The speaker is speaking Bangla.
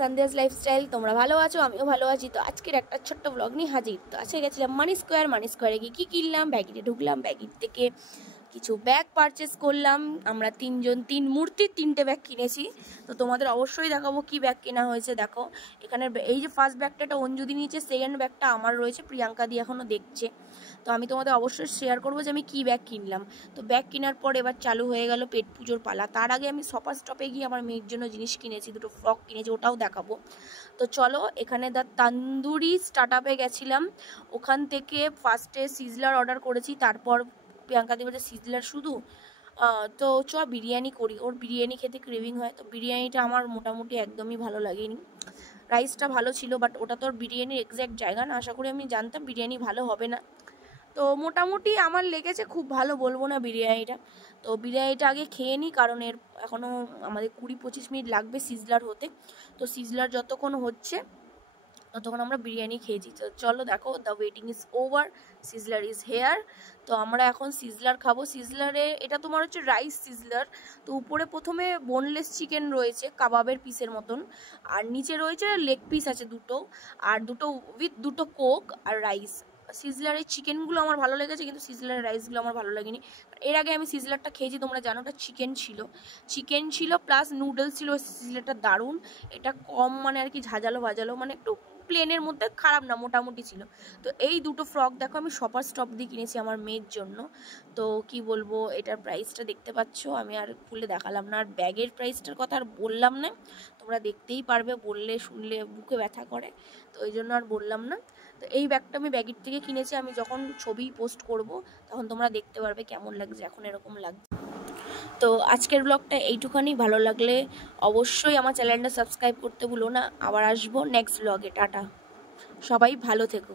সন্ধ্যাস লাইফস্টাইল। তোমরা ভালো আছো, আমিও ভালো আছি। তো আজকের একটা ছোট্ট ব্লগ নিয়ে হাজির। তো আজকে গেছিলাম মানি স্কোয়ারে গিয়ে কী কিনলাম, ব্যাগিতে ঢুকলাম, ব্যাগির থেকে কিছু ব্যাগ পারচেস করলাম। আমরা তিন মূর্তির 3টে ব্যাগ কিনেছি। তো তোমাদের অবশ্যই দেখাবো কি ব্যাগ কেনা হয়েছে। দেখো এখানে এই যে ফার্স্ট ব্যাগটা এটা অঞ্জুদি নিয়েছে, সেকেন্ড ব্যাগটা আমার রয়েছে, প্রিয়াঙ্কা দি এখনও দেখছে। তো আমি তোমাদের অবশ্যই শেয়ার করবো যে আমি কী ব্যাগ কিনলাম। তো ব্যাগ কেনার পর এবার চালু হয়ে গেল পেট পুজোর পালা। তার আগে আমি শপার স্টপে গিয়ে আমার মেয়ের জন্য জিনিস কিনেছি, দুটো ফ্রক কিনেছি, ওটাও দেখাবো। তো চলো, এখানে দ্য তান্দুরি স্টার্টআপে গেছিলাম। ওখান থেকে ফার্স্টে সিজলার অর্ডার করেছি, তারপর প্রিয়াঙ্কা দি বলছে সিজলার শুধু, তো বিরিয়ানি করি। ওর বিরিয়ানি খেতে ক্রেভিং হয়। তো বিরিয়ানিটা আমার মোটামুটি একদমই ভালো লাগেনি। রাইসটা ভালো ছিল, বাট ওটা তো বিরিয়ানির এক্স্যাক্ট জায়গা না। আশা করি আমি জানতাম বিরিয়ানি ভালো হবে না। তো মোটামুটি আমার লেগেছে, খুব ভালো বলবো না বিরিয়ানিটা। তো বিরিয়ানিটা আগে খেয়ে নিই, কারণ এখনও আমাদের 20-25 মিনিট লাগবে সিজলার হতে। তো সিজলার যতক্ষণ হচ্ছে ততক্ষণ আমরা বিরিয়ানি খেয়েছি। তো চলো দেখো, the waiting is over, sizzler is here. তো আমরা এখন সিজলার খাবো। সিজলারে এটা তোমার হচ্ছে রাইস সিজলার। তো উপরে প্রথমে বোনলেস চিকেন রয়েছে কাবাবের পিসের মতন, আর নিচে রয়েছে লেগ পিস আছে দুটো, আর দুটো কোক আর রাইস। সিজলারের চিকেনগুলো আমার ভালো লেগেছে, কিন্তু সিজলারের রাইসগুলো আমার ভালো লাগেনি। এর আগে আমি সিজলারটা খেয়েছি, তোমরা জানো, ওটা চিকেন ছিল প্লাস নুডলস ছিল। সিজলারটা দারুণ। এটা কম মানে আর কি ঝাঁঝালো ভাজালো, মানে একটু প্লেনের মধ্যে, খারাপ না, মোটামুটি ছিল। তো এই দুটো ফ্রক দেখো আমি শপার স্টপ দিয়ে কিনেছি আমার মেয়ের জন্য। তো কি বলবো, এটার প্রাইসটা দেখতে পাচ্ছ, আমি আর খুলে দেখালাম না। আর ব্যাগের প্রাইসটার কথা আর বললাম না, তোমরা দেখতেই পারবে, বললে শুনলে বুকে ব্যথা করে, তো ওই জন্য আর বললাম না। তো এই ব্যাগটা আমি ব্যাগের থেকে কিনেছি। আমি যখন ছবি পোস্ট করব তখন তোমরা দেখতে পারবে কেমন লাগছে। এখন এরকম লাগছে। তো আজকের ব্লগটা এইটুখানি। ভালো লাগলে অবশ্যই আমার চ্যানেলটা সাবস্ক্রাইব করতে ভুলো না। আবার আসবো নেক্সট ব্লগে। টাটা, সবাই ভালো থেকো।